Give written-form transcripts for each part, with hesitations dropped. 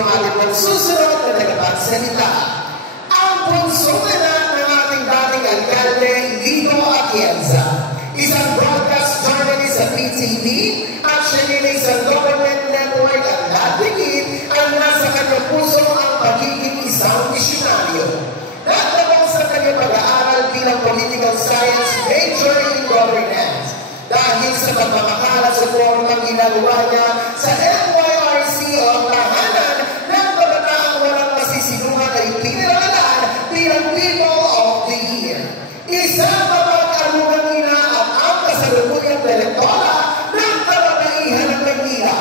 ang ating magsusunod na tagapagsalita. Ang punsong anak ng ating dating alkalde, Lito Atienza. Isang broadcast journalist sa PTV at siya nila isang government network at natigit ang nasa kanyang puso ang pagiging isang misyonaryo. Nagtabang sa kanyang pag-aaral bilang political science major in governance. Dahil sa pagmamakalat sa formang ginagawa niya sa NYRC o ang tahanan ng kabataang walang masisinungan ay pinaralan bilang People of the Year. Isang mapag-arugang ina at ang kasalukuyang direktora ng kababaihan ng Manila.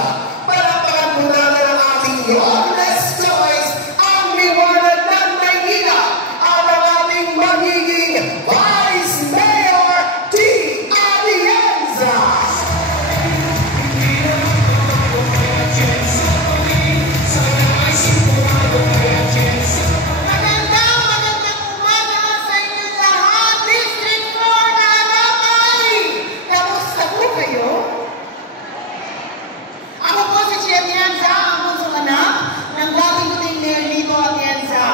Palakpakan po namin ang ating honest choice, ang liwanag ng Manila, at ang ating magiging Vice Mayor D. Atienza. Magandang umaga sa inyong lahat, District 4 na Alapay! Kamusta po kayo? Ako po si Chi Atienza, ang punsong anak ng dating puting Mayor Lito Atienza.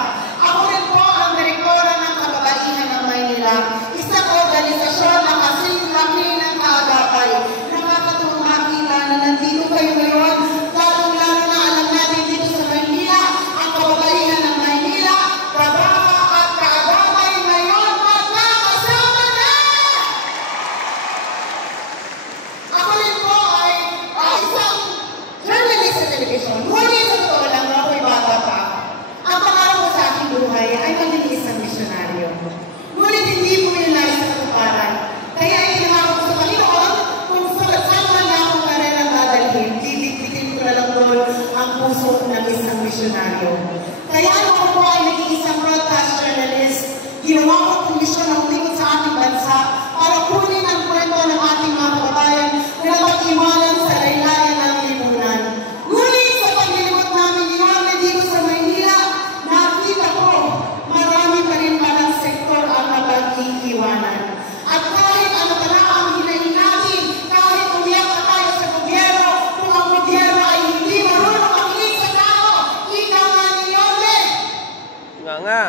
Ako rin po ang direktora ng kababaihan ng Maynila, isang organisasyon na kasing laki ng kaagapay. Nakakatuwang makita na nandito kayo ngayon, lalong-lalo na alam natin dito sa Maynila, ang kababaihan ng Maynila, kabaha at kaagapay ngayon magkakasama na! Ako rin po ay isang journalist sa television. Ngunit sa totoo lang, ako'y bata pa. Ang pangarap ko sa aking buhay ay maging isang misyonaryo. Ngunit hindi po yun nais sa katuparan. Kaya itinawag ko sa Panginoon kung saan man na akong karelang dadalhin, bibigbitin ko na lang doon ang puso ng isang misyonaryo. Kaya ako po ay naging isang broadcast journalist. Ginawa ko kong misyon na umikot sa ating bansa para kunin ang kwento ng ating mga kababayan na napag-iwanan sa laylayan ng lipunan. Ngunit sa paglilibot namin iwanan dito sa Maynila, nakita ko marami pa rin palang sektor ang napag-iiwanan. At kahit ano pa na ang hinahin natin, kahit umiyak na tayo sa gobyerno, kung ang gobyerno ay hindi marunong makinig sa tao, ika nga ni Yole. Nga.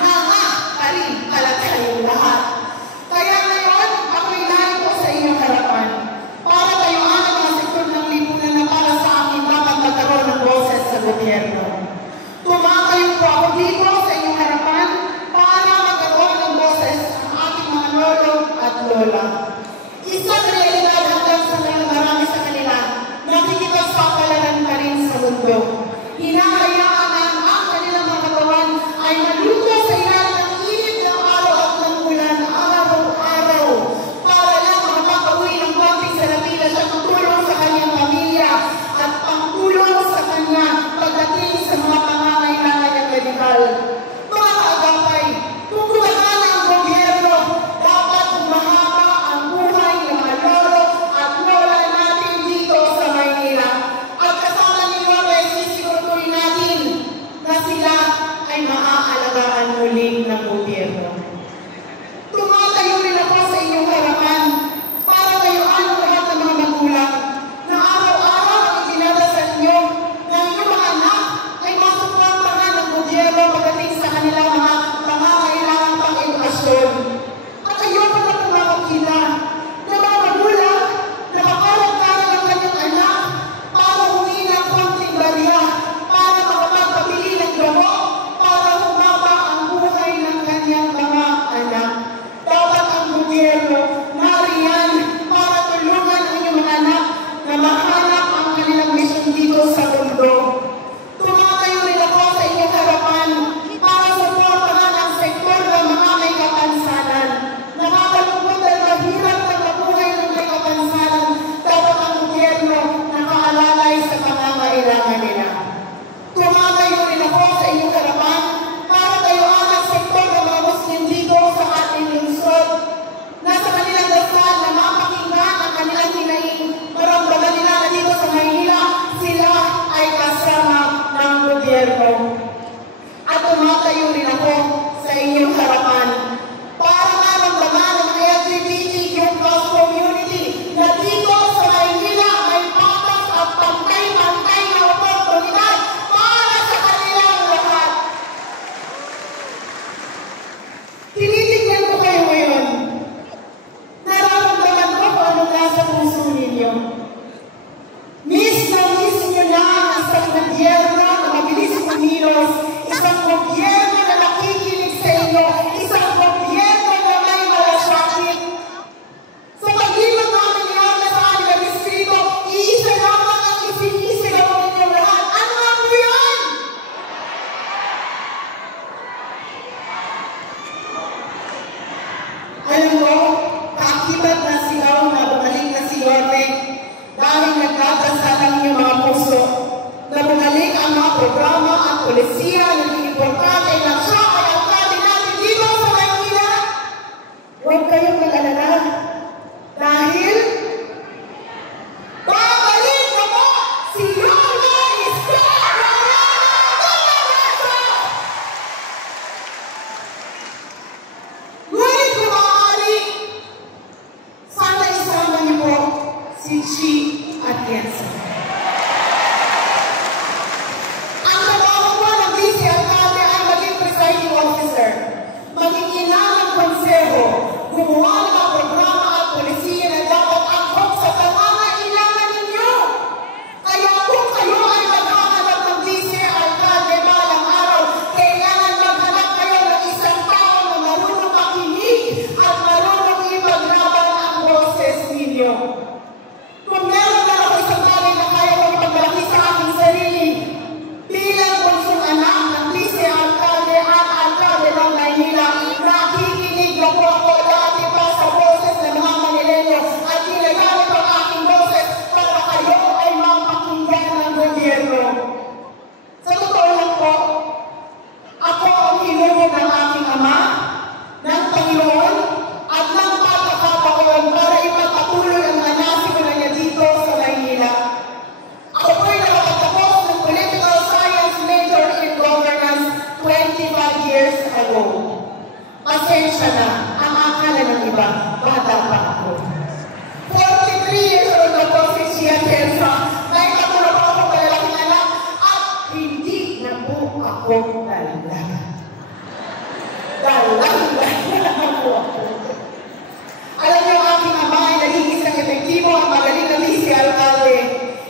Mga pa rin pala tayong lahat. Kaya ngayon, ako'y narito sa inyong harapan para tayuan ang mga sektor ng lipunan na para sa akin dapat magkaroon ng boses sa gobyerno. Tumatayo po ako dito sa inyong harapan para magkaroon ng boses ang ating mga lolo at lola. Isang realidad hanggang sa ngayon marami sa kanila nakikita sa palaran pa rin sa mundo. Hinahayaan ang kanilang mga katawan ay maluto sa ilalim ng init ng araw at ng ulan araw-araw para lang makapauwi ng konting sarapila sa pagtulong sa kanyang pamilya at pangtulong sa kanya pagdating sa mga pangangailangan ng medikal. Mga kaagapay, kung gumagana ang gobyerno, dapat mahaba ang programa at polisiya na naging importante na siya ay alkalde natin dito sa Maynila. Huwag kayong mag-alala dahil babalik na po si Yorme Isko! Ngunit kung maaari, sana isama niyo po si Chi Atienza. Ang trabaho po ng vice alkalde ay maging presiding officer, maging ina ng konseho, gumawa ng mga programa at polisiya na dapat angkop sa pangangailangan ninyo. Kaya kung kayo ay maghahanap ng vice alkalde balang araw, kailangan maghanap kayo ng isang tao na marunong makinig at marunong ipaglaban ang boses ninyo. Kung meron na ako isang bagay na kaya kong ipagmalaki sa aking sarili, bilang bunsong anak ng vice alkalde at alkalde ng Maynila, nakikinig na po ako dati pa sa boses ng mga Manileño at ginagamit ang aking boses para kayo ay mapakinggan ng gobyerno. Sa totoo lang po, ako ang hinubog ng aking ama, ng Panginoon, at ng pagkakataon para ipagpatuloy ang anasipin niya dito sa Maynila. Ako po'y nakapagtapos ng political science major in governance 25 years ago. Pasensya na, ang akala ng iba, bata pa ako. 43 years old na po si Chi Atienza, may katulog po ako malalaking anak, at hindi na po ako dalaga. Dalaga po ako. Alam niyo, ang aking ama ay naging isang epektibo at magaling na vice alkalde.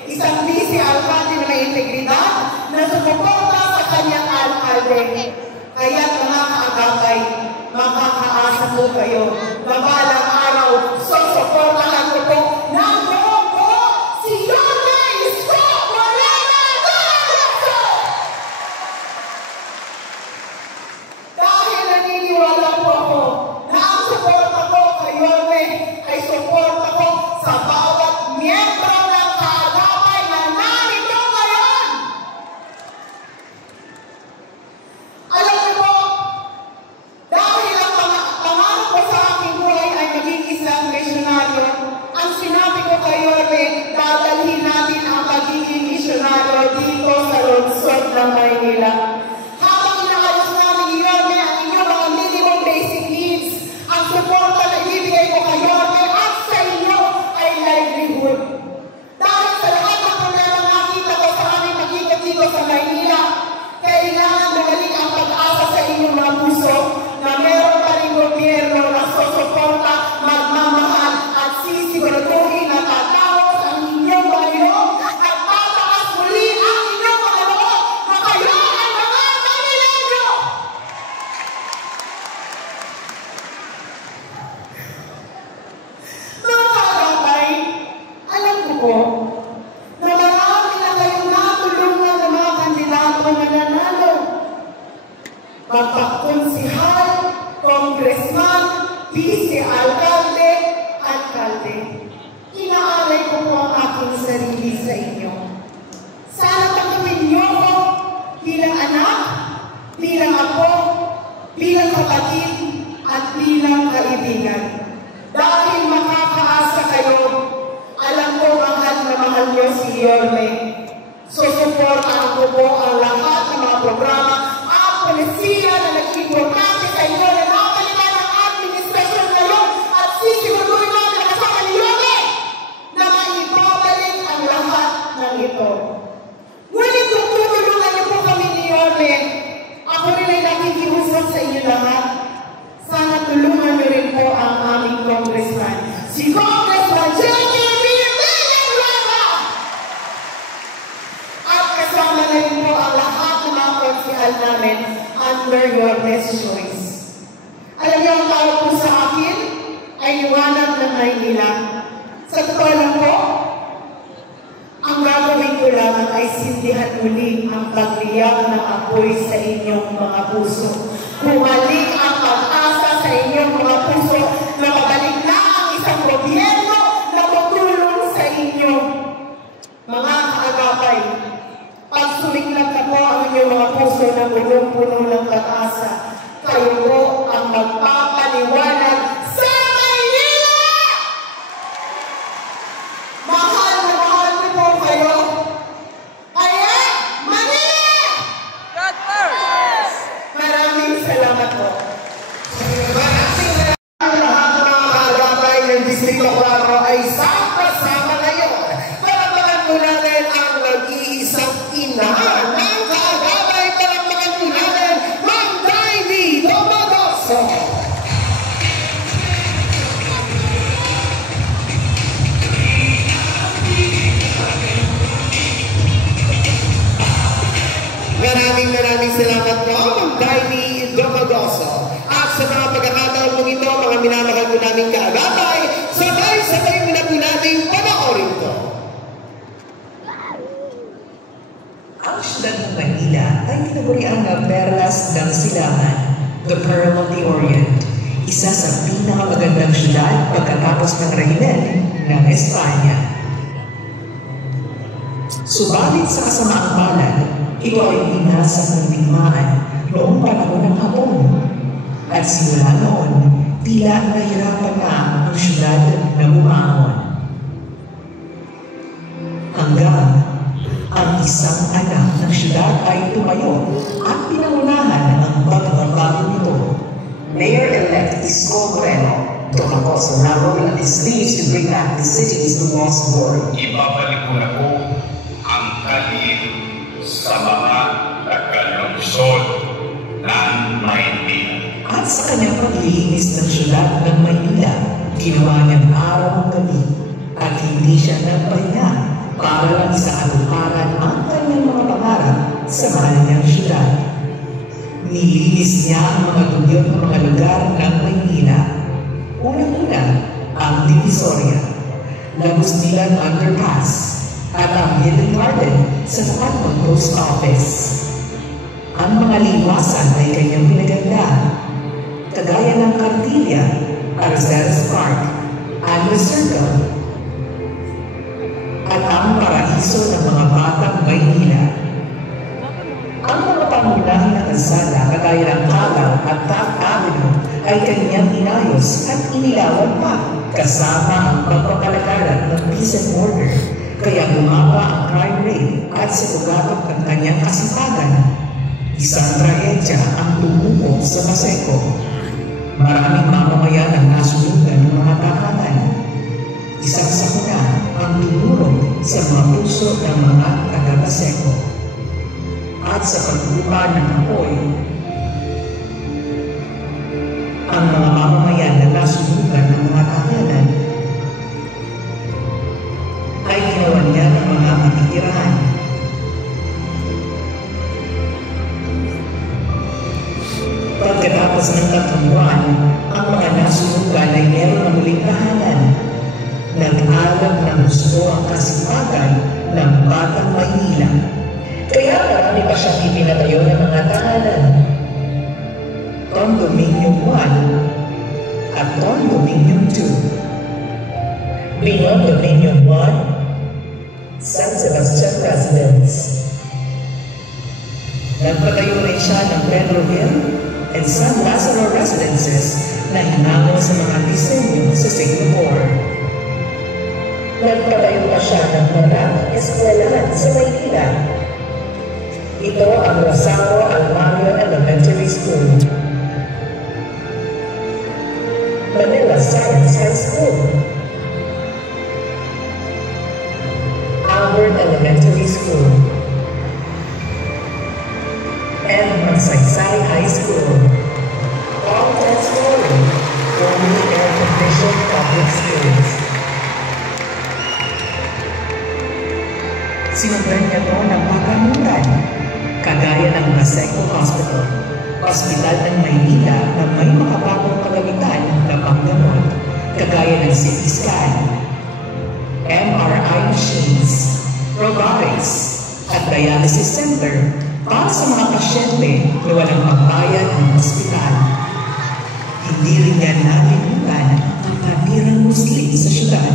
Isang vice alkalde na may integridad na sumuporta sa kanyang alkalde. Kaya mga kaagapay, makakaasa po kayo na balang araw, susuportahan ko po ng buong po si Yorme Isko Morena Dalaso! Dahil naniniwala po ako na ang suporta ko kay Yorme ay suporta ko sa bawat miyembro ng kaagapay na narito ngayon. Alam niyo po, dahil ang pangarap ko sa aking buhay ay maging isang misyonaryo, ang sinabi ko kay Yorme, dadalhin natin ang pagiging misyonaryo dito sa lungsod ng Maynila. Habang inaayos namin ni Yorme ang inyong mga minimum basic needs, ang suporta na ibibigay ko kay Yorme at sa inyo ay livelihood. Dahil sa lahat ng problema nakita ko sa aming pag-ikot dito sa Maynila, kailangan bumalik ang pag-asa sa inyong mga puso na meron pa rin gobyerno na susuporta, magmamahal at sisiguraduhin na tatawag ang inyong Panginoon at tataas muli ang inyong mga loob na kayo ay mga Manileño! Mga kaagapay, alam ko po na marami na kayong natulungan ng mga kandidato na nanalo. Magpakonsihal, congressman, vice alkalde, alkalde. Inaaray ko po ang aking sarili sa inyo. Sana tanggapin niyo ko bilang anak, bilang apo, bilang kapatid, at bilang kaibigan. Dahil makakaasa kayo, alam ko mahal na mahal niyo si Yorme. Susuportahan ko po ang lahat ng mga programa at polisiya na nag-importante sa inyo na napalitan ang administrasyon ngayon at sisiguraduhin namin na kasama ni Yorme na maibabalik ang lahat ng ito. Ngunit kung tutulungan niyo po kami ni Yorme, ako rin ay nakikiusap sa inyo lahat. Sana tulungan niyo rin po ang aming congressman, si Congressman Jenny Villanueva! At kasama na rin po ang lahat ng mga konsihal namin under Yorme's choice. Alam niyo, ang tawag po sa akin ay liwanag ng Maynila. Sa totoo lang po, ang gagawin ko lamang ay sindihan muli ang pagliyak ng apoy sa inyong mga puso. Bumalik ang pag-asa sa inyong mga puso na mabalik na ang isang gobyerno na tutulong sa inyo. Mga kaagapay, pagsuliklab na po Distrito Claro ay sama-sama ngayon. Palakpakan po natin ang nag-iisang ina ng kaagapay. Palakpakan po natin Ma'am Daily Domagoso. Maraming salamat po, Ma'am Daily Domagoso. At sa mga pagkakataon po ito, mga minamahal po namin kaagapay, sabay-sabay mo na po natin panoorin to. Ang siyudad ng Manila ay tinagurian na Perlas ng Silangan, the Pearl of the Orient, isa sa pinakamagandang siyudad pagkatapos ng rehimen ng Espanya. Subalit sa kasamaang palad, ito ay binasag ng digmaan noong panahon ng Hapon. At simula noon, tila nahirapan na ang siyudad na bumangon. Hanggang ang isang anak ng siyudad ay tumayo at pinangunahan ang pagbabago nito. Mayor-elect Isko Moreno tumakbo sa role of his leaves to bring back the city's lost glory. Ibabalik ko na po ang kalye sa mga taga-lungsod ng Maynila. At sa kanyang paglilinis ng siyudad ng Maynila, ginawa niyang araw ang gabi at hindi siya nagpahinga para lang sa aluparan ang kanyang mga pangarap sa mahal niyang siyudad. Nilinis niya ang mga dugyot ng mga lugar ng Maynila. Unang-una, ang Divisoria, Lagos-Dilan Underpass, at ang Hidden Garden sa tapat ng post office. Ang mga liwasan ay kanyang pinaganda, kagaya ng Cartilla, Arceras Park, Andes Circle, at ang paraiso ng mga batang Maynila. Ang mga pangunahing na kalsada, kagaya ng Calao at Taft Avenue, ay kanyang inayos at inilawan pa, kasama ang pagpakalagaran ng peace and order, kaya bumaba ang crime rate at sa ugatong ng kanyang kasipagan. Isang trahedya ang tumubo sa Paseco. Maraming mamamayan ang nasunugan ng mga tahanan. Isang sakuna ang tumulong sa mga puso ng mga taga-Paseco. At sa paglupa ng apoy, ang mga mamamayan na nasunugan ng mga tahanan ay ginawa niya ng mga matitirahan. Pagkatapos ng 3 buwan, ang mga nasunugan ay meron ng muling tahanan. Nag-alab ng gusto ang kasipagan ng batang Maynila. Kaya marami pa siyang ipinatayo ng mga tahanan. Condominium 1 at Condominium 2. Beyond Dominion 1, San Sebastian Residence. Nagpatayo rin siya ng Pedro Hill and San Lazaro Residences na hinango sa mga disenyo sa Singapore. Nagpatayo pa siya ng mga eskwelahan sa Maynila. Ito ang Rosario Almario Elementary School, Manila Science High School, Albert Elementary School, and Magsaysay High School. All 10-story, fully air-conditioned public schools. Sinundan niya ito ng pagkamutan, kagaya ng Paseco Hospital, Hospital ng Maynila na may makabagong kagamitan na panggamot, kagaya ng CT scan, MRI machines, robotics, at dialysis center para sa mga pasyente na walang pagbayad ng ospital. Hindi rin yan nalimutan ang natirang Muslim sa syudad.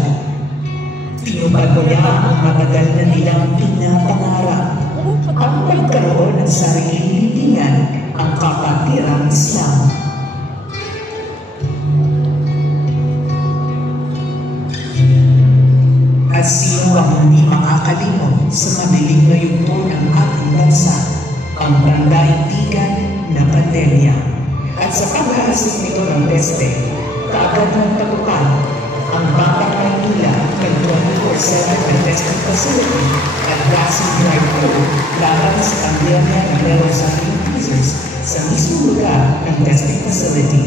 Tinupad niya ang matagal na nilang pinapangarap, ang pagkaroon ng sariling libingan, ang kapatirang Islam. At sino ang hindi makakalimot sa madilim na yugto ng ating bansa, ang pandaigdigan na pandemya. At sa pag-aasik nito ng peste, kaagad ng patupad, ang Batang Maynila may 24/7 na testing facility at vaccine drive-thru laban sa pandemya na meron sa users sa mismong lugar ng testing facility.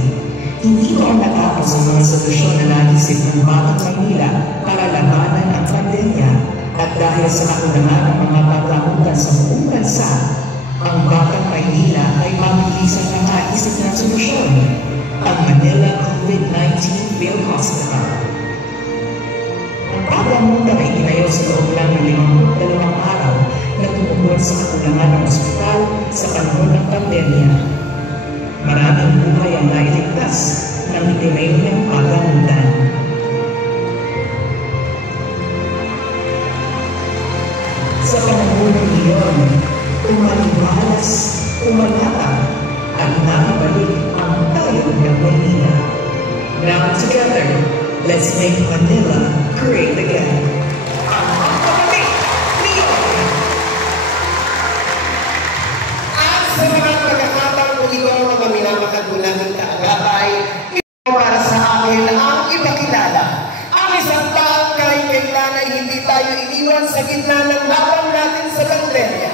Hindi pa natapos ang mga solusyon na naisip ng Batang Maynila para labanan ang pandemya at dahil sa kakulangan ng mga paglamutan sa buong bansa, ang Batang Maynila ay mabilisan na naisip ng solusyon, ang Manila COVID-19 Field Hospital. Ang paglamutan ay inayo sa loob lang ng 52 araw na tumugon sa kakulangan ng ospital sa panahon ng pandemya. Maraming buhay ang nailigtas ng itinayo niyang paglamutan. Sa panahon ng iyon, umalibalas, umalatang, at nakabalik ang tayo ng Maynila. Now together, let's make Manila great again. At sa mga pagkakataon kung ito ang mga minamakagulan ng kaagapay, ito para sa akin ang ipakilala. Ang isang taong kahit kailan ay hindi tayo iniwan sa gitna ng laban natin sa pandemya.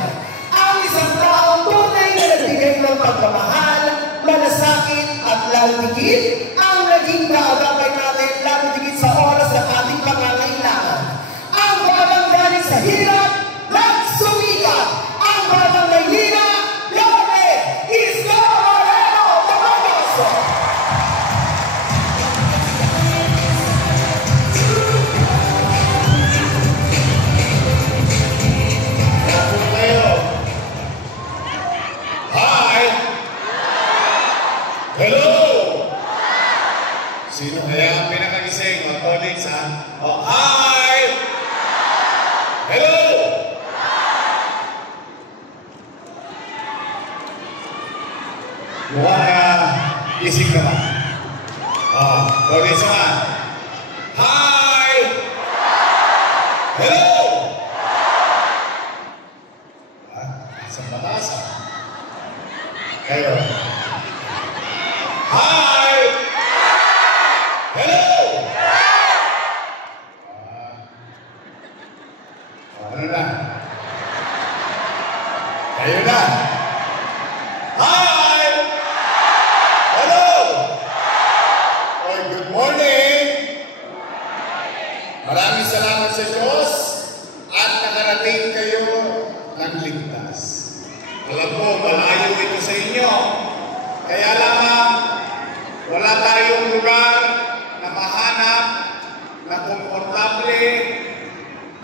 Ang isang taong tunay na nagbigay ng pagmamahal, malasakit at lalagigit ang naging kaagapay natin lalagigit sa oras ng ating pangangailangan. Ang batang galing sa hirap, nagsumikat. Ang batang Maynila, Lore Isko Moreno Tomagoso. Hi! Hello! Sino kaya ang pinakagising? Mga colleagues, ha? Oh, hi! Hello! Mukhang gising naman. Oh, colleagues naman. Hi! Hello! Sa mataas, ha? Kayo. Hi! Hello! Ano na? Kayo na. Hi! Hello! Oh, good morning! Maraming salamat sa Diyos at nakarating kayo ng ligtas. Alam ko, malayo ito sa inyo. Kaya lamang, wala tayong lugar na mahanap, na komportable,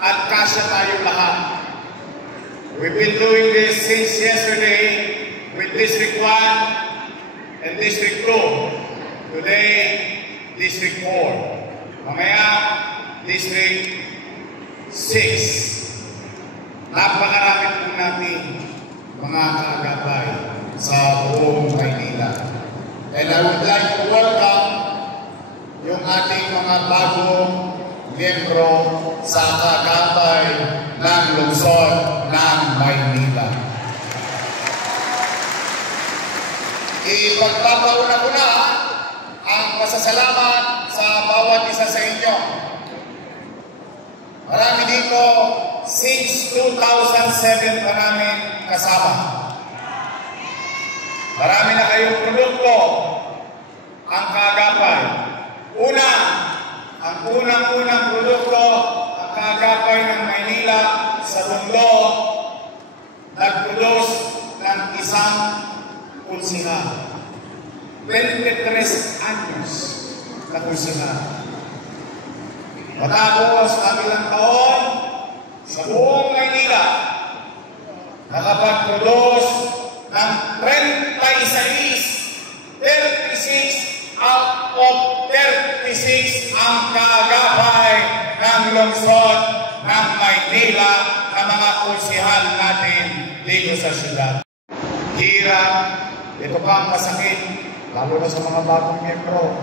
at kasya tayo lahat. We've been doing this since yesterday with District 1 and District 2. Today, District 4. Mamaya, District 6. Napakarami po natin mga kaagapay sa buong Maynila. And I would like to welcome yung ating mga bagong miyembro sa kaagapay ng lungsod ng Maynila. Ipagpapauna ko na ang pasasalamat sa bawat isa sa inyo. Marami dito, since 2007 pa namin kasama. Marami na kayong produkto ang kaagapay. Una, ang unang-unang produkto ang kaagapay ng Maynila sa mundo nag-produce ng isang konsihal. 23 anyos na konsihal. Matapos ang ilang taon sa buong Maynila, nakapag-produce ng 36 out of 36 ang kaagapay ng lungsod ng Maynila na mga konsihal natin dito sa syudad. Hirap, ito pa ang masakit, lalo na sa mga bagong miyembro.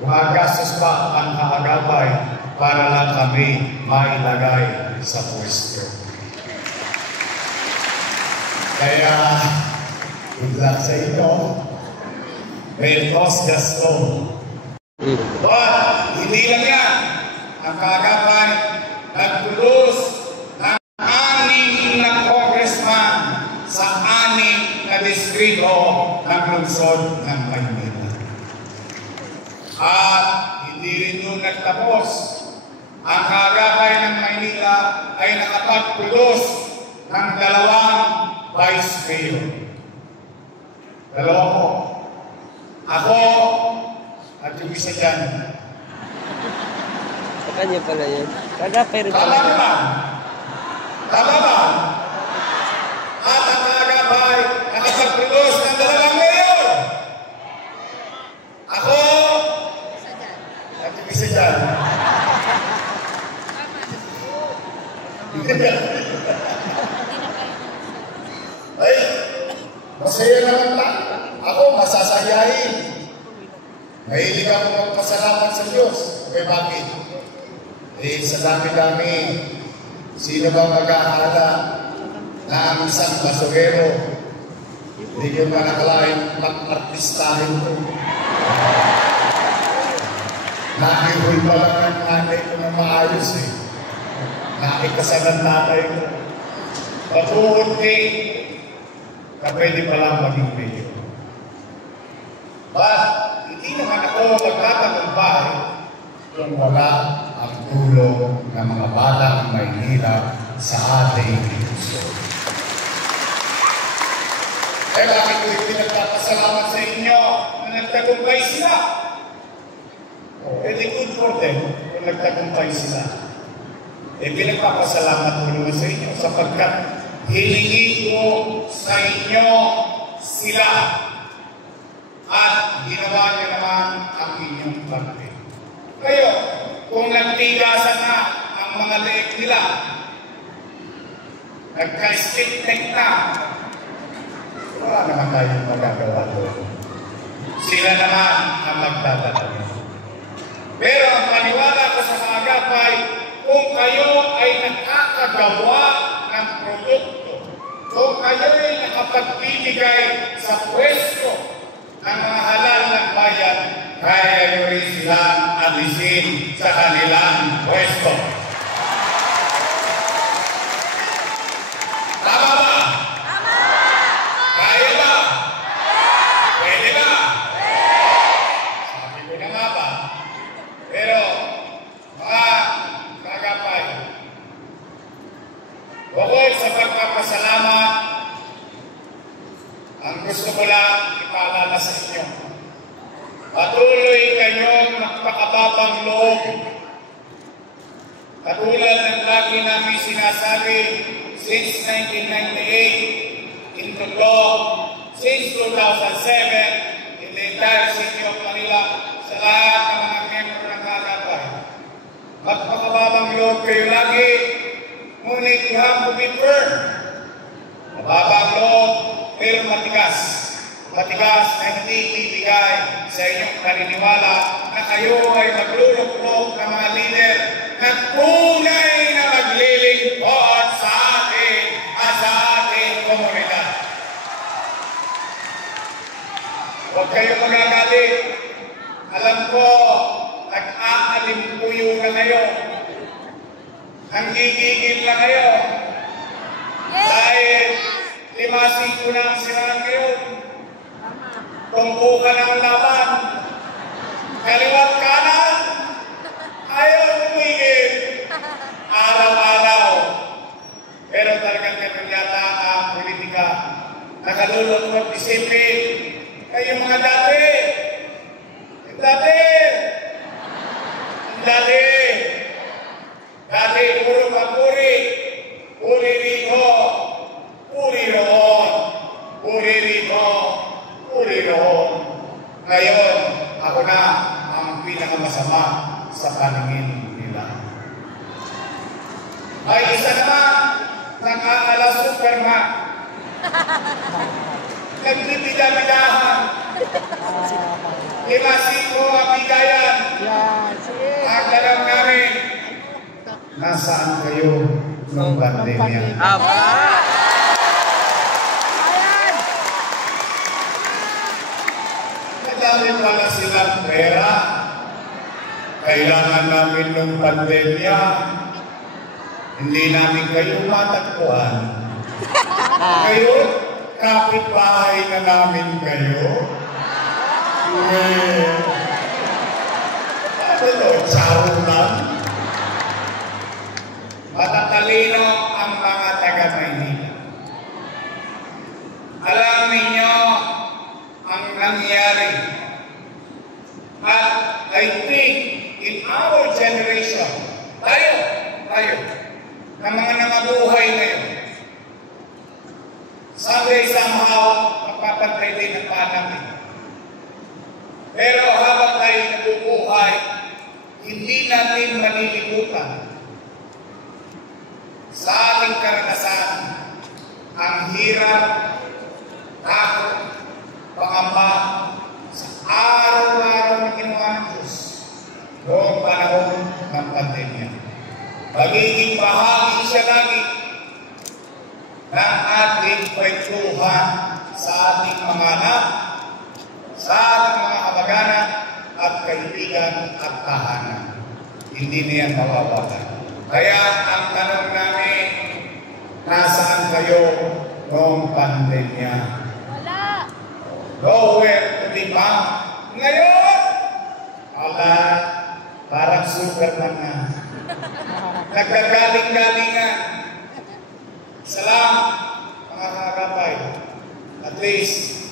Gumagastos pa ang kaagapay para lang kami mailagay sa pwesto. Kaya, good luck sa inyo. May Tos Gaston. But hindi lang yan. Ang kaagapay nagpulos ng 6 na congressman sa 6 na distrito ng lungsod ng Maynila. At hindi rin doon nagtapos. Ang kaagapay ng Maynila ay nakapagpulos ng 2 vice mayor. 2 po. Ako at yung isa dyan. Sa kanya pala yan. Kaagapay rin Tama pala. ba? Tama ba? At ang kaagapay nakapagpulos ng 2 mayor. Ako at yung isa dyan. Ay, masaya naman lang. Ako, masasayahin. Mahilig ako magpasalamat sa Diyos. Okay, bakit? Sa dami-dami, sino bang mag-aakala na ang isang basurero, hindi ko manakalain mag-artistahin ko. Nakihul pa lang ang nanay ko na maayos eh. Nakikasalan nanay ko. Patuhod na pwede palang maging mayor. But, hindi naman ako magtatagumpay kung wala ang tulong ng mga batang Maynila sa ating lungsod. Eh, bakit ko pinagpapasalamat sa inyo na nagtagumpay sila? Pwede good for them kung nagtagumpay sila. Eh, pinagpapasalamat ko naman sa inyo sapagkat hilingi ko sa inyo sila at ginawa niyo naman ang inyong parte. Kayo, kung nagtigasan na ang mga leeg nila, nagka-stick-neck na, wala naman tayong magagawa doon. Sila naman ang magdadala. Pero ang paniwala ko sa kaagapay, kung kayo ay nakakagawa ng produkto, kung kayo ay nakapagbibigay sa pwesto ng mga halal ng bayan, kaya nyo rin silang alisin sa kanilang pwesto. Tama ba? Tama! Kaya ba? Pwede ba? Sabi ko na nga ba? Pero, mga kaagapay, bukod sa pagpapasalamat, ang gusto ko lang ipaalala sa inyo. Patuloy kayong magpakababang loob. Katulad ng lagi namin sinasabi since 1998 into law, since 2007 in the entire city of Manila, sa lahat ng mga membro ng kaagapay. Magpakababang loob kayo lagi, ngunit you have to be firm. Mababang loob, pero matigas. Matigas na hindi ibibigay sa inyong paniniwala na kayo ay magluluklok ng mga leader na tunay na maglilingkod sa atin at sa ating komunidad. Huwag kayo magagalit. Alam ko, nag-aalimpuyo na kayo. Ang gigigil na kayo. Dahil 5-5 na ang siraan ngayon. Tumpukan ang laban. Kaliwat kanan. Ayaw tumigil. Araw-araw. Pero talagang ganun yata ang politika. Nakalulot isipin. Kayo mga dati. Dati, puro papuri. Puri rito. Puri roon. Puri rito. Puri roon. Ngayon, ako na ang pinakamasama sa paningin nila. Ay, isa naman, nag-aala Superman. Nagbibida-bidahan. 5-5 ang bigayan. Ang dalang namin. Nasaan kayo nung pandemya? Madami pala silang pera. kailangan namin nung pandemya, hindi namin kayo matagpuan. Ngayon, kapitbahay na namin kayo. Charot lang. Matatalino ang mga taga-Maynila. Alam ninyo ang nangyari. At I think in our generation, tayo, na mga nangabuhay ngayon, someday somehow, magpapantay din ang panangin. Pero habang tayo nabubuhay, hindi natin malilimutan sa ating karanasan ang hirap, takot, pangamba sa araw-araw na ginawa ng Diyos noong panahon ng pandemya. Magiging bahagi siya lagi ng ating kwentuhan sa ating mga anak, sa ating mga kamag-anak at kaibigan at tahanan. Hindi niya mawawala. Kaya ang tanong namin, nasaan kayo noong pandemya? Wala. Nowhere to be found. Ngayon, parang Superman na. Nagkagaling-galingan. Salam, mga kakapay. At least,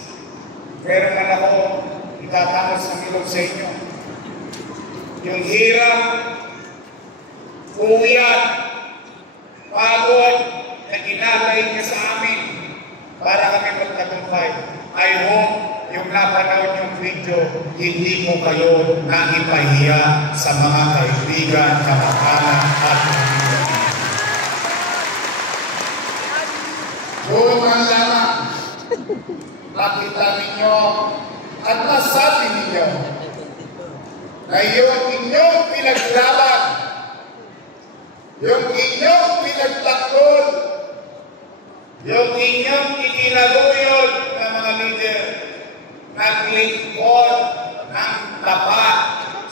meron man ako itatangos ng ilog sa inyo. Yung hirap, uwian, pagod na inalay niya sa amin para kami magtagumpay. I hope yung napanood yung video, hindi mo kayo naipahiya sa mga kaibigan, kamag-anak at kaibigan. Buwan lamang, nakita ninyo at nasabi ninyo na yung inyong pinaglaban, yung inyong pinagtakol, yung inyong itinaguyod ng mga leader, naglingkod ng tapat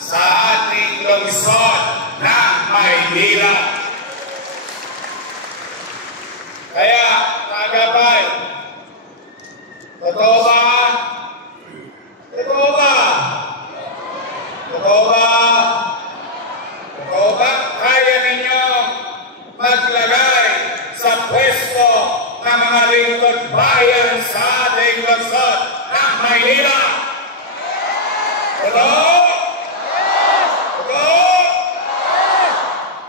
sa ating lungsod ng Maynila. Kaya, kagabay, totoo ba? Totoo ba? Totoo ba? Totoo ba? Kaya ninyo maglagay sa pwesto ng mga lingkod bayan sa ating lungsod ng Maynila? Totoo? Totoo?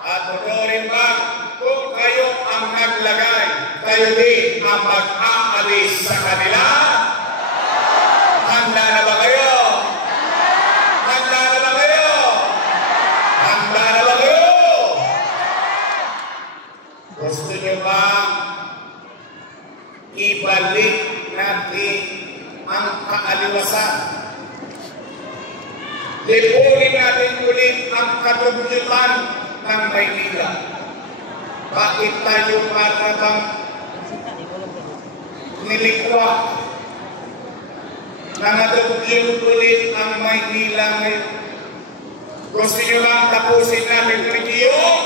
At totoo rin ba kung kayo ang naglagay, kayo din ang mag-aalis sa kanila? Handa na ba kayo? Handa na ba kayo? Handa na ba kayo? Gusto nyo ba ibalik natin ang kaaliwasan? Lipunin natin ulit ang katubyutan ng Maynila. Bakit tayo para bang nilikwa na natubyut ulit ang Maynila ngayon? Gusto nyo bang tapusin natin ulit yun?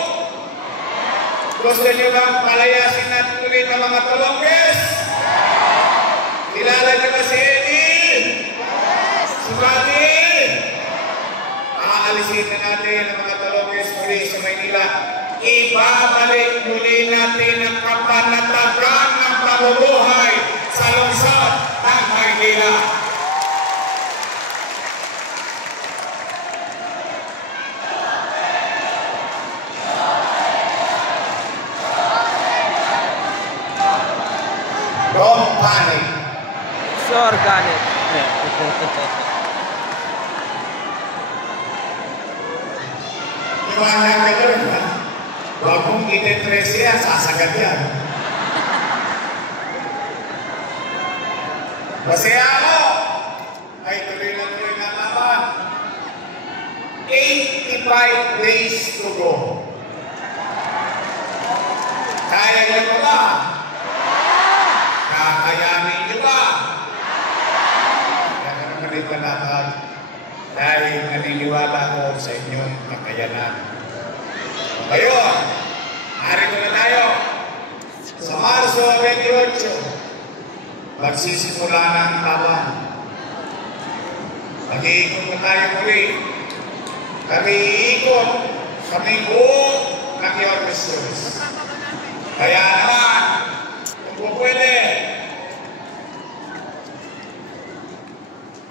Gusto nyo bang palayasin natin ulit ang mga Tolonges? Kilala nyo ba si Eddie? Si Buddy? Aalisin na natin ang mga Tolonges muli sa Maynila. Ibabalik muli natin ang kapanatagan ng pamumuhay sa lungsod ng Maynila. Don't panic. So organic. Iwanan ka doon, ha? Huwag kong itetres yan, sasagad yan. Masaya ako. Ay tuloy na naman. 85 days to go. Kaya niyo ba? Kakayanin niyo ba? Kaya naman ito lahat. Dahil naniniwala ko sa inyong kakayanan. Ngayon, narito na tayo. Sa Marso 28, magsisimula ng laban. Mag-iikot na tayo muli. Kami iikot, kami buong nag-i-orchestras. Kaya naman, kung pwede,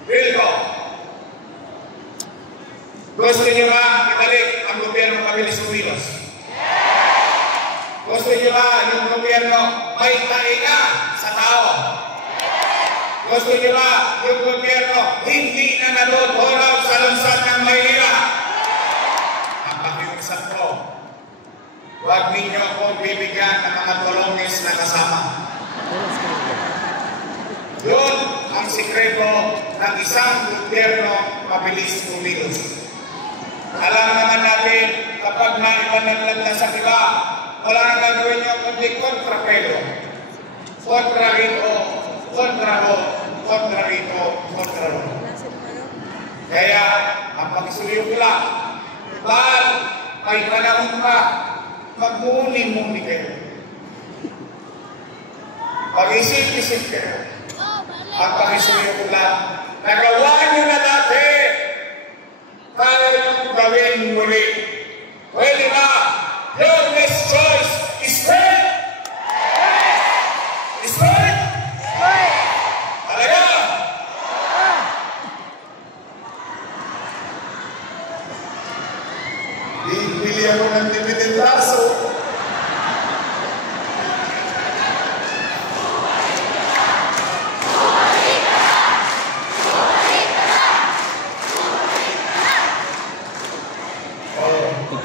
Wilco, gusto niyo ba ibalik ang gobyerno mabilis umilos? Gusto niyo ba yung gobyerno may tainga sa tao? Gusto niyo ba yung gobyerno hindi na nalutunaw sa lungsod ng Maynila? Ang pakiusap ko, huwag ninyo akong bibigyan ng mga tulongis na kasama. Yun ang sikreto ng isang gobyerno mabilis umilos. Alam naman natin, kapag naipanaglag na sa iba, wala nang gagawin nyo kundi kontrapelo. Kontra rito, kontra ro, kontra rito, kontra ro. Kaya, ang pagsuyo ko lang, bahal, may panahon pa, magmuni-muni kayo. Pag-isip-isip kayo. Ang pagisuyo ko lang, nagawa nyo na dati, kaya nyo gawin muli. Pwede ba? Your next choice is straight! Straight! Talaga? Bili ako ng dividend raso.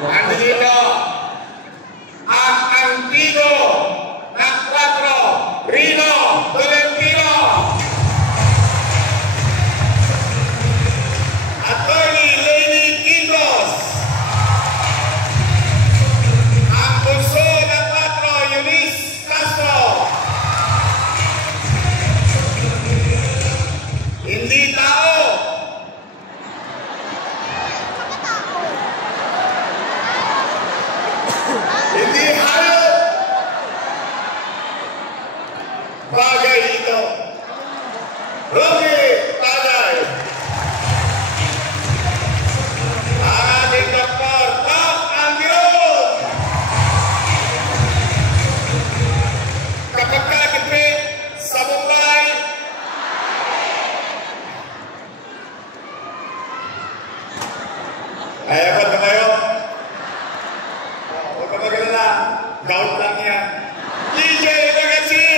Andito ang antigo ng 4, Rino Tolentino. Attorney Lenny Quintos. Ang bunso ng 4, Eunice Castro. Hindi tao. Hindi hayop. Bagay ito. Rocky Tagay. Ang ating Dr. Tom Angron. Kapag kalakipit sa Mumbai, ay abot na kayo. Huwag ka maganda. Gout lang yan. DJ Tagachi!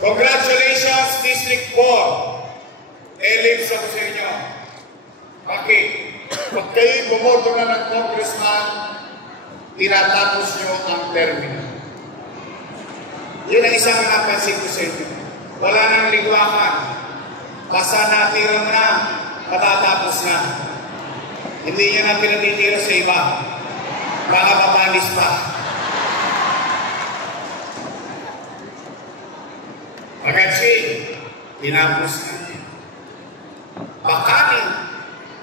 Congratulations, District 4. Elips ako sa inyo. Bakit? Pag kayo bumoto na ng congressman, tinatapos nyo ang termino. Yun ang isang napansin ko sa inyo. Wala nang ligwakan. Basta natira na, matatapos na. Hindi niya na pinatitira sa iba. Baka mapanis pa. Pagkatsi, tinapos natin. Bakanin,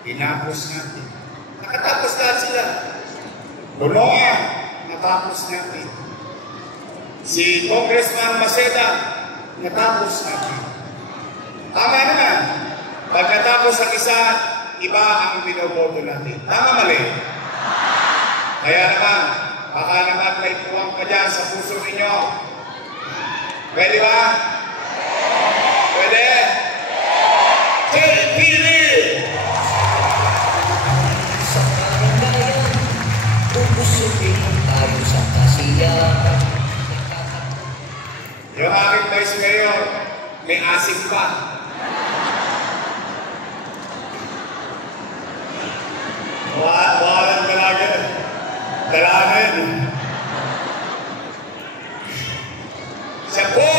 tinapos natin. Nakatapos lahat sila. Bulongan, natapos natin. Si Congressman Maceda, natapos natin. Tama naman. Pag natapos ang isa, iba ang binoboto natin. Tama mali? Kaya naman, baka naman may puwang pa dyan sa puso ninyo. Pwede ba? Pwede? JPD! Sa karangayan, ubusugin tayo sa kasiyahan. Yung aking vice mayor, may asing pa. Walang talaga. Dalamin. Siya po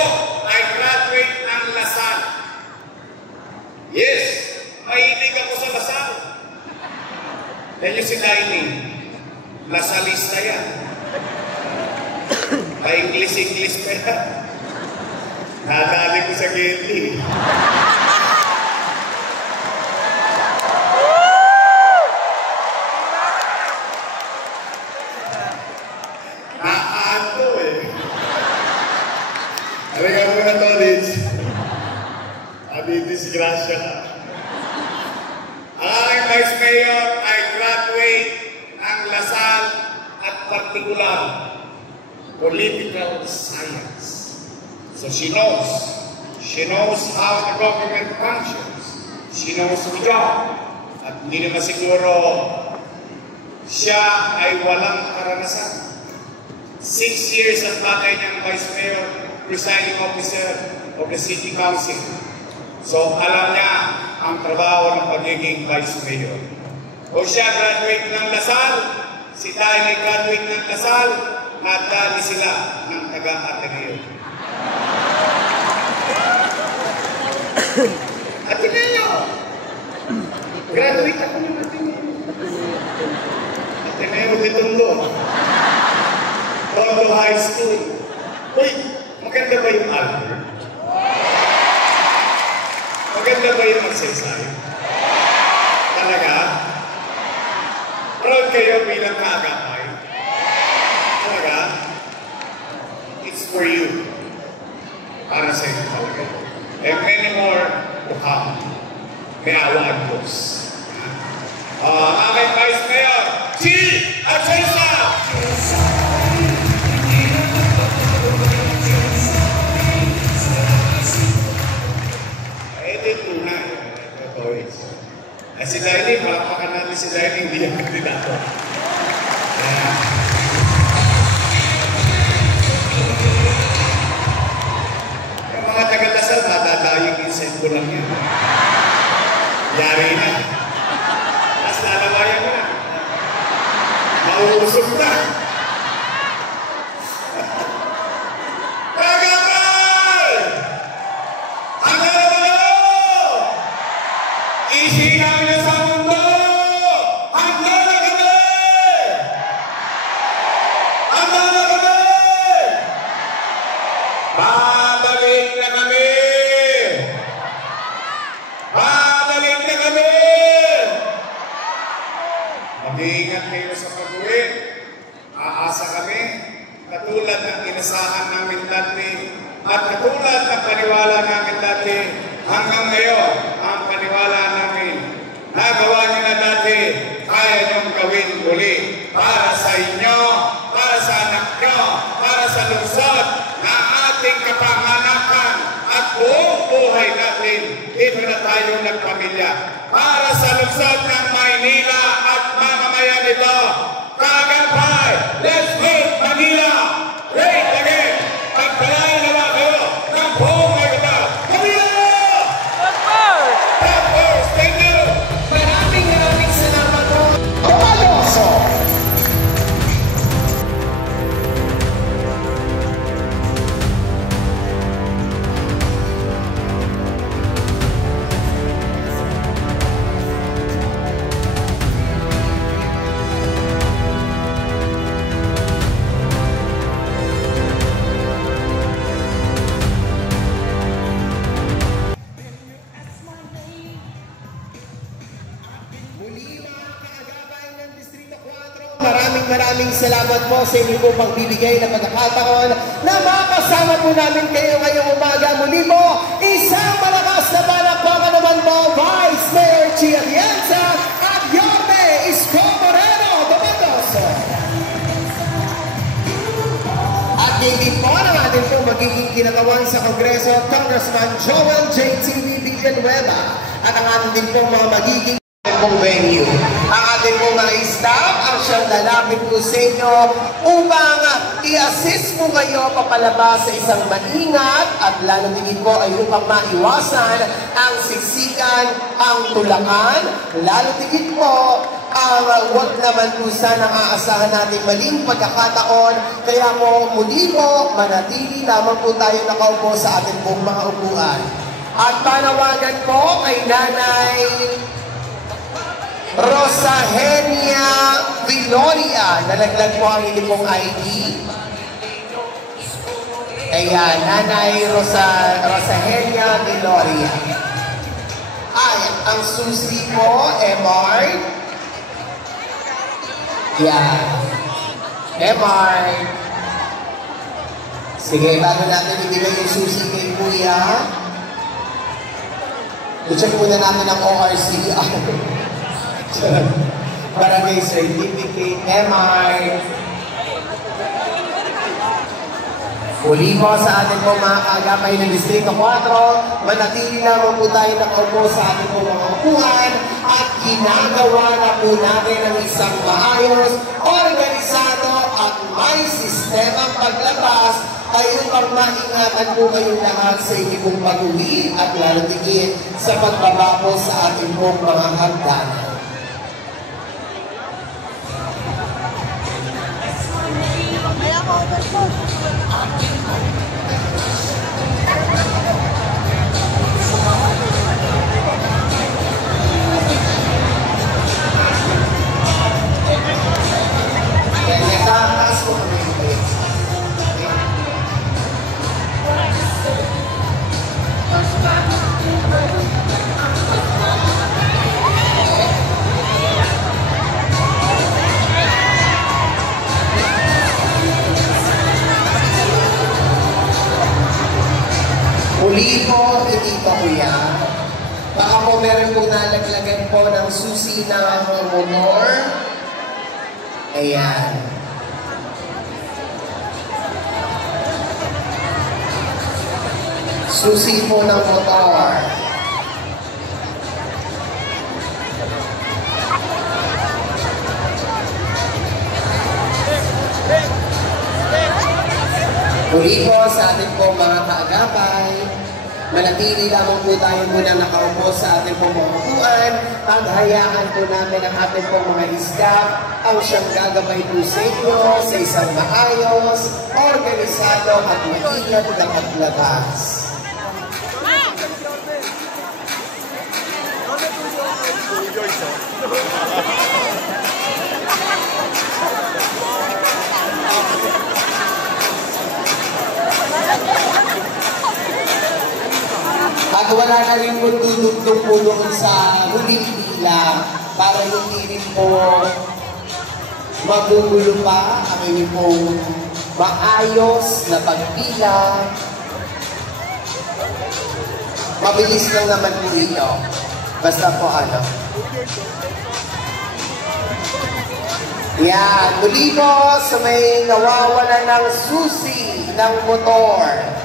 ay graduate ng Lasal. Yes, mahilig ako sa Lasal. Yan yung sinaining. Lasalista yan. Pa-English pa yan. Nadali ko sa Genti. disgrasya ka. Ang aking Vice Mayor ay graduate ng Lasal at particular political science. So she knows how the government functions. She knows the job. At hindi naman siguro siya ay walang karanasan. 6 years ang tatay niyang Vice Mayor, presiding officer of the City Council. So alam niya ang trabaho ng pagiging Vice Mayor. O siya graduate ng Lasal, si Dahil ay graduate ng Lasal, at dali sila ng taga-Ateneo. Ateneo! Graduate ako ng Ateneo. Ateneo de Tondo. Tondo High School. Uy, maganda ba yung Albert? Maganda ba yung magsaysay? Talaga? Proud kayo bilang kaagapay? Talaga? It's for you. Para sa inyo talaga. And many more to come. May awa ang Diyos. Aking Vice Mayor, si Atienza! Si Daily, malakpakan natin si Daily, hindi yung kandidato. Yung mga taga-Lasal, matadayang insect ko lang yan. Yari na. Tapos lalawayan mo na. Mauusog na. Mag-iingat kayo sa pag-uwi. Aasa kami, katulad ng inasahan namin dati at katulad ng paniwala namin dati, hanggang ngayon, ang paniwala namin, nagawa niyo na dati, kaya niyong gawin uli para sa inyo, para sa anak niyo, para sa lungsod na ating kapanganakan at buong buhay natin. Dito na tayo nagpamilya. Para sa lungsod ng Maynila at mamamayan nito, Kagapay, let's make Manila great again! Pagpalain naman kayo ng buong Manila! Manila! Tapos, thank you! Maraming salamat po. Paloso! Maraming salamat po sa inyo po pagbibigay na pagkakataon na makasama po namin kayo ngayong umaga. Muli po, isang malakas na palakpakan naman po, Vice Mayor Chi Atienza at Yorme Isko Moreno Dominguez. At hindi po na natin po magiging kinakawan sa Kongreso, Congressman Joel J.T.V. Villanueva at ang ating din po mga magiging venue. Ang ating po mga staff ang siyang lalapit po sa inyo upang i-assist po kayo papalabas sa isang maingat at lalo din po ay upang maiwasan ang siksikan, ang tulakan, lalo din po ang wag naman po sanang aasahan natin maling pagkakataon. Kaya po muli po, manatili lamang po tayo nakaupo sa ating pong mga upuan. At panawagan po kay Nanay Rosahenia Viloria. Nalaglag po ang inyong pong ID. Ayan, Nanay Rosahenia Viloria. Ay, ang susi po, MR. Yan. MR. Sige, bago natin ibigay yung susi kay Kuya. I-check muna namin ang ORC. Barangay Certificate, MI. Muli po sa atin po mga kaagapay ng Distrito 4, manatili lamang po tayo nakaupo sa ating po mga upuan at ginagawa na po natin ang isang maayos, organisado at may sistemang paglabas ay upang maingatan po kayong lahat sa inyong pong pag-uwi at lalo tigit sa pagbaba po sa ating pong mga hagdanan. Muli po, hindi pa po yan. Baka po meron po nalaglagan po ng susi ng motor. Ayan. Susi po ng motor. Muli po sa ating po mga kaagapay, manatili lamang po tayo muna nakaupo sa ating po mga upuan at hayaan po namin ang ating po mga staff ang siyang gagabay po sa inyo sa isang maayos, organisado at maingat na paglabas. At wala na rin po dudugtong po doon sa huling pila para hindi rin po magugulo pa ang inyong pong maayos na pagpila. Mabilis lang naman po ito. Basta po ano. Yan. Muli po sa may nawawalan ng susi ng motor.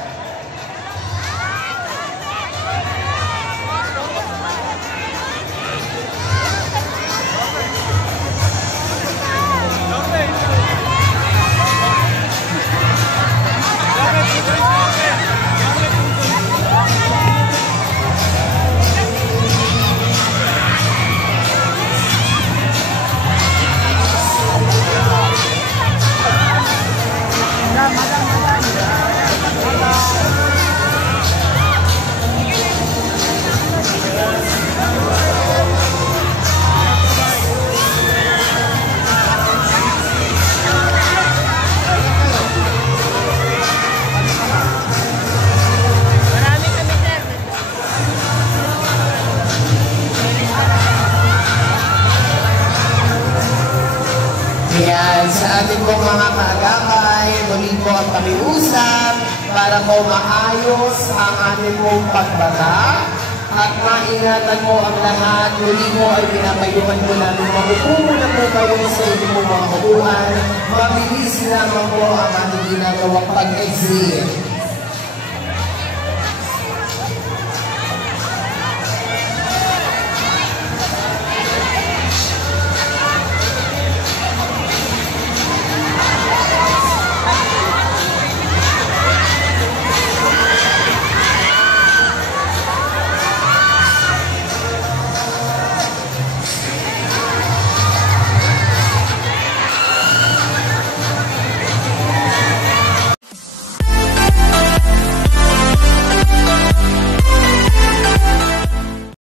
Yan, sa ating pong mga kaagapay, muli po ang pakiusap para po maayos ang ating pong pagbata at maingatan mo ang lahat. Muli po ay pinapayuhan po namin. Magupo muna po kayo sa inyong mga upuan. Mabilis lamang po ang ating ginagawang pag-exit.